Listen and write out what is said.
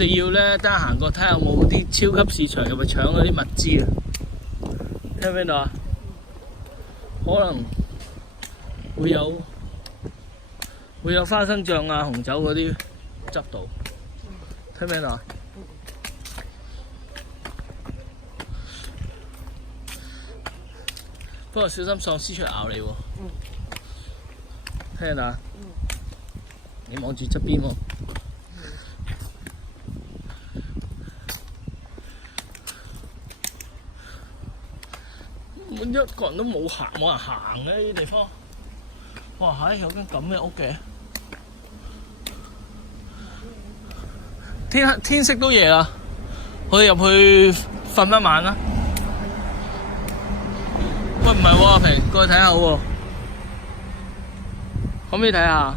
哋要咧得閒行過睇下有冇啲超級市場入去搶嗰啲物資啊！聽唔聽到啊？可能會有花生醬啊、紅酒嗰啲執到，聽唔聽到啊？不過小心喪屍出嚟咬你喎！聽到啊？你望住側邊喎。一個人都冇人行嘅呢啲地方。哇！有間咁嘅屋嘅。天色都夜啦，我哋入去瞓一晚啦。喂，唔係喎，阿平，過去睇下好喎。可唔可以睇下？